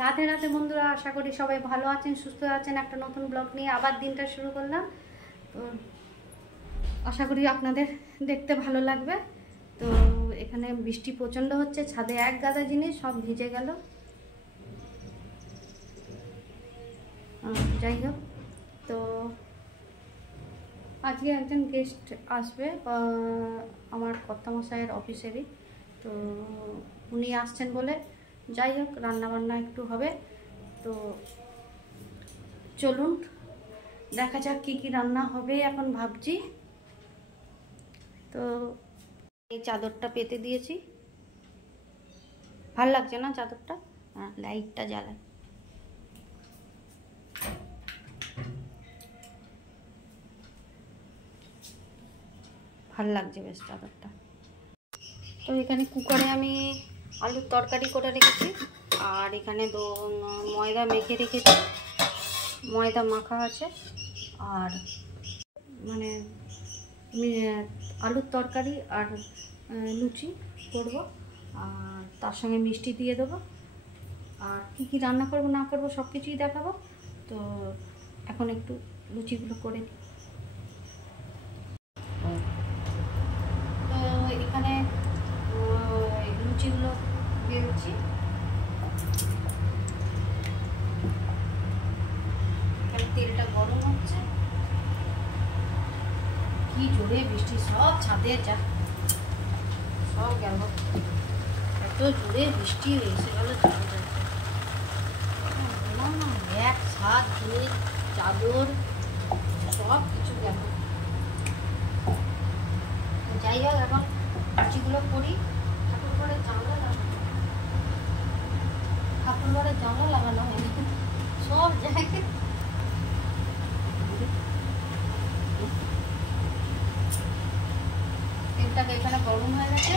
রাধে রাধে বন্ধুরা, আশা করি সবাই ভালো আছেন, সুস্থ আছেন। একটা নতুন ব্লগ নিয়ে আবার দিনটা শুরু করলাম। তো আশা করি আপনাদের দেখতে ভালো লাগবে। তো এখানে বৃষ্টি প্রচণ্ড হচ্ছে, ছাদে এক গাদা জিনিস সব ভিজে গেল। যাই হোক, তো আজকে একজন গেস্ট আসবে আমার কর্তামশাইয়ের অফিসেরই। তো উনি আসছেন বলে যাই হোক রান্নাবান্না একটু হবে। তো চলুন দেখা যাক কি কি রান্না হবে এখন ভাবছি। তো এই চাদরটা পেতে দিয়েছি, ভাল লাগছে না চাদরটা? হ্যাঁ, লাইটটা জ্বালায়। ভাল লাগছে বেশ চাদরটা। তো এখানে কুকারে আমি আলুর তরকারি করে রেখেছি, আর এখানে ময়দা মেখে রেখেছি, ময়দা মাখা আছে। আর মানে আলুর তরকারি আর লুচি করব, আর তার সঙ্গে মিষ্টি দিয়ে দেবো। আর কি কি রান্না করব না করব সব কিছুই দেখাবো। তো এখন একটু লুচিগুলো করে দিই। তো এখানে লুচিগুলো দিয়ে দিচ্ছি। এখানে তেলটা গরম হচ্ছে। কি জোরে বৃষ্টি, সব ছাদে যা সব গেল, এত জোরে বৃষ্টি এসে গেল। এক ছাদ ধুয়ে চাদর সব কিছু গেল। যাই হোক এখন লুচিগুলো করি। ঠাকুর ঘরের জানলা লাগানো হয়নি সব জায়গায়। তেলটাকে এখানে গরম হয়ে গেছে।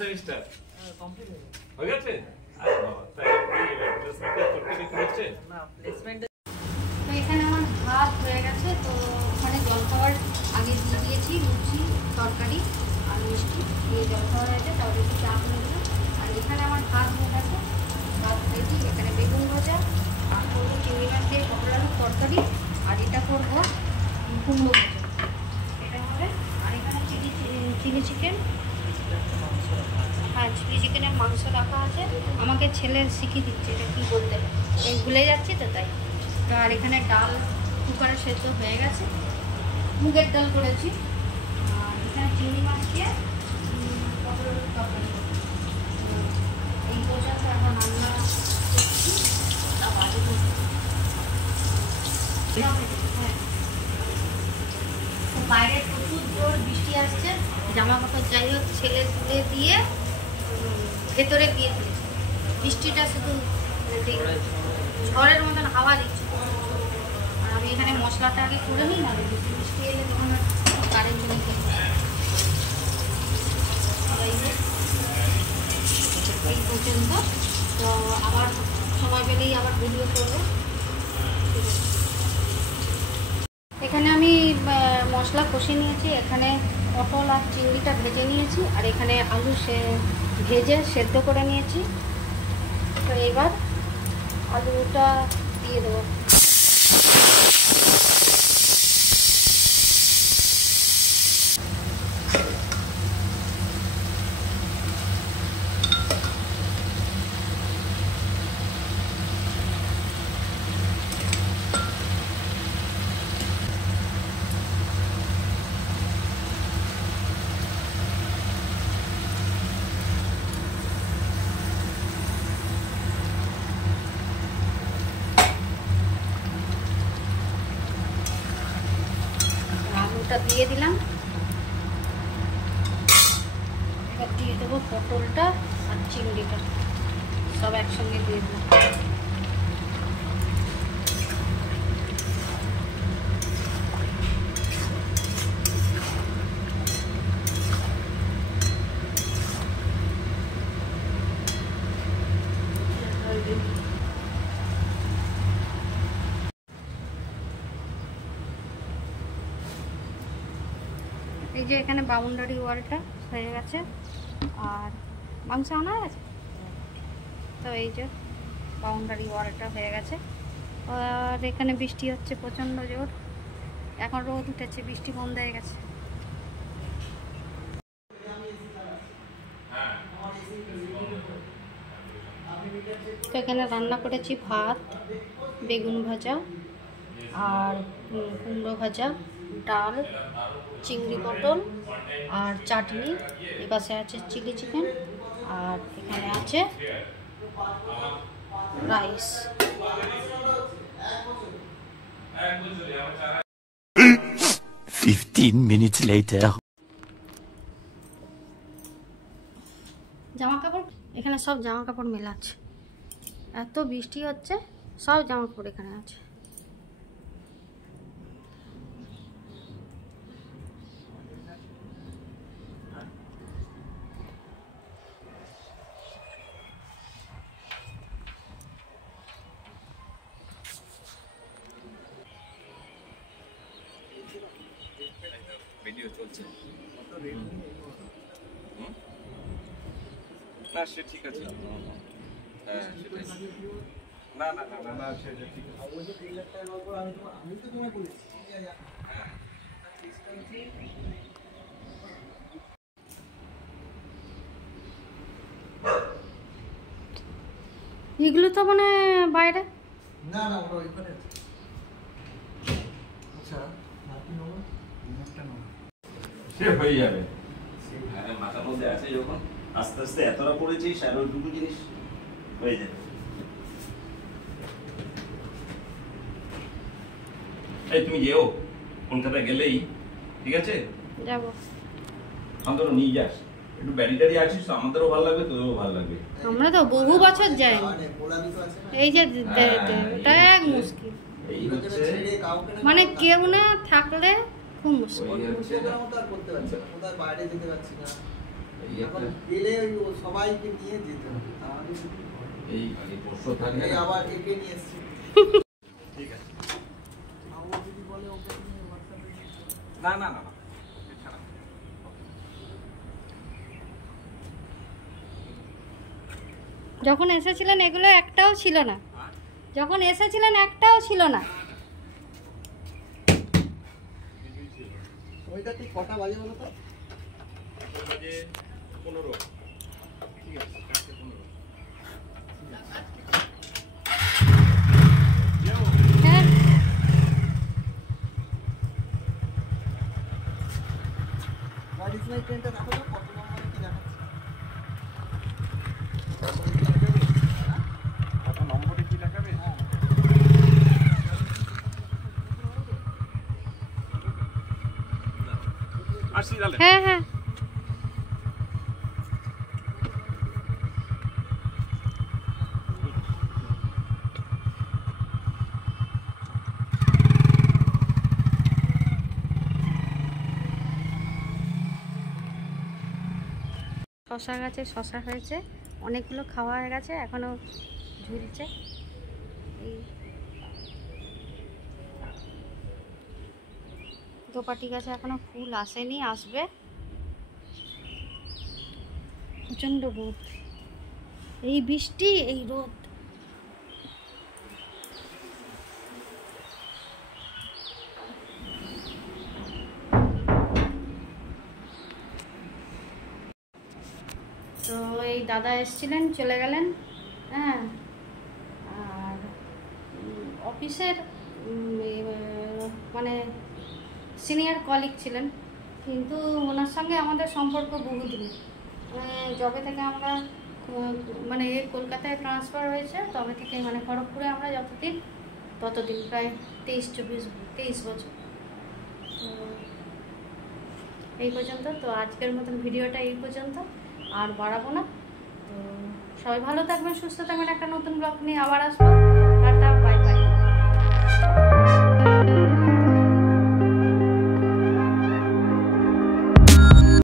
সেমিস্টার কমপ্লিট হয়ে গেছে। আর বাবা তাই প্লেসমেন্ট করতে কি হচ্ছে না প্লেসমেন্ট। তো এখানে আমার ভাত হয়ে গেছে। তো ওখানে জলখাবার আগে দিয়ে দিয়েছি, লুচি তরকারি আর মিষ্টি দিয়ে জলখাবার হয়েছে। তাহলে একটু চা করে দেবো। আর এখানে আমার ভাত হয়ে গেছে, ভাত রেডি। এখানে বেগুন ভাজা, আর করবো চিংড়ি মাছ দিয়ে পটল আলুর তরকারি, আর এটা করবো কুমড়ো ভাজা, এটা হবে। আর এখানে চিলি চিকেন, হ্যাঁ চিলি চিকেনের মাংস রাখা আছে। আমাকে ছেলে শিখিয়ে দিচ্ছে এটা কী বলতে, এই ভুলে যাচ্ছি তো তাই। তো আর এখানে ডাল কুকারে সেদ্ধ হয়ে গেছে, মুগের ডাল করেছি। আর এখানে চিংড়ি মাছ দিয়ে পটলের তরকারি। এই পর্যন্ত এখন রান্না করছি। বাইরে প্রচুর জোর বৃষ্টি আসছে, জামা কাপড় যাই হোক ছেলে তুলে দিয়ে ভেতরে গিয়ে দিয়েছে। বৃষ্টিটা শুধু ঝড়ের মতন হাওয়া দিচ্ছে। আর আমি এখানে মশলাটা আগে করে নিই, না বৃষ্টি এলে তখন কারেন্ট জন্য এই পর্যন্ত। তো আবার সময় পেলেই আবার ভিডিও করবো। এখানে আমি মশলা কষিয়ে নিয়েছি। এখানে পটল আর চিংড়িটা ভেজে নিয়েছি, আর এখানে আলু ভেজে সেদ্ধ করে নিয়েছি। তো এবার আলুটা দিয়ে দেবো। আলুটা দিয়ে দিলাম, এবার দিয়ে দেবো পটলটা আর চিংড়িটা, সব একসঙ্গে দিয়ে দিলাম। এই যে এখানে বাউন্ডারি ওয়ালটা হয়ে গেছে আর মাংস আনা গেছে, তো এই যে বাউন্ডারি ওয়ালটা হয়ে গেছে। আর এখানে বৃষ্টি হচ্ছে প্রচণ্ড জোর, এখন রোদ উঠেছে, বৃষ্টি বন্ধ হয়ে গেছে। তো এখানে রান্না করেছি ভাত, বেগুন ভাজা আর কুমড়ো ভাজা, ডাল, চিংড়ি পটল আর চাটনি। এই পাশে আছে চিলি চিকেন আর এখানে আছে রাইস। 15 minutes later. জামা কাপড় এখানে সব জামা কাপড় মেলা আছে, এত বৃষ্টি হচ্ছে, সব জামা কাপড় এখানে আছে। ভিডিও চলছে না, সে ঠিক আছে। হ্যাঁ সেটাই, না না না না সেটা ঠিক আছে। এগুলো তো মানে বাইরে, না না ওটা ওইখানে আছে। আচ্ছা আপনি নেবেন একটা নেবেন, সে হয়ে যাবে। মাথার মধ্যে আছে যখন আস্তে আস্তে এতটা পড়েছি, সারা ওইটুকু জিনিস হয়ে যাবে। এই তুমি যেও, কলকাতা গেলেই ঠিক আছে যাবো। আমাদেরও নিয়ে যাস, একটু ব্যারি ট্যারি আছিস তো, আমাদেরও ভালো লাগবে, তোদেরও ভালো লাগবে। আমরা তো বহু বছর যাই, পোড়ালি তো আছে না, এই যে ওটা এক মুশকিল, এই হচ্ছে ছেড়ে কাউকে না মানে কেউ না থাকলে খুব মুশকিল। ওই হচ্ছে প্রোগ্রাম তো আর করতে পারছি না, কোথাও বাইরে যেতে পারছি না, এই এখন একটা গেলে ওই সবাইকে নিয়ে যেতে হবে, তাহলে যদি হয়। এই আগে পরশু থাকলে এই আবার একে নিয়ে এসছি, ঠিক আছে। ও যদি বলে ওকে নিয়ে হোয়াটসঅ্যাপে নিয়ে না না না না, এছাড়া যখন এসেছিলেন এগুলো একটাও ছিল না, যখন এসেছিলেন একটাও ছিল না। ওইটা ঠিক কটা বাজে বলো তো? বাজে 15, ঠিক আছে 15। হ্যাঁ গাড়ি ফ্লাই ট্রেনটা রাখো তো, কত নম্বরে কি দেখাচ্ছে? কত নম্বরে কি দেখাবে? আসি তাহলে। হ্যাঁ হ্যাঁ, শশা গাছে শশা হয়েছে, অনেকগুলো খাওয়া হয়ে গেছে, এখনো ঝুলছে। এই দোপাটি গাছে এখনো ফুল আসেনি, আসবে। প্রচণ্ড রোদ, এই বৃষ্টি এই রোদ। তো এই দাদা এসেছিলেন, চলে গেলেন। হ্যাঁ, আর অফিসের মানে সিনিয়র কলিগ ছিলেন, কিন্তু ওনার সঙ্গে আমাদের সম্পর্ক বহুদিনের। যবে থেকে আমরা মানে কলকাতায় ট্রান্সফার হয়েছে তবে থেকে, মানে খড়গপুরে আমরা ততদিন প্রায় 23 বছর। তো এই পর্যন্ত। তো আজকের মতন ভিডিওটা এই পর্যন্ত, আর বাড়াবো না। তো সবাই ভালো থাকবেন, সুস্থ থাকবেন, একটা নতুন ব্লগ নিয়ে আবার আসবো। টাটা।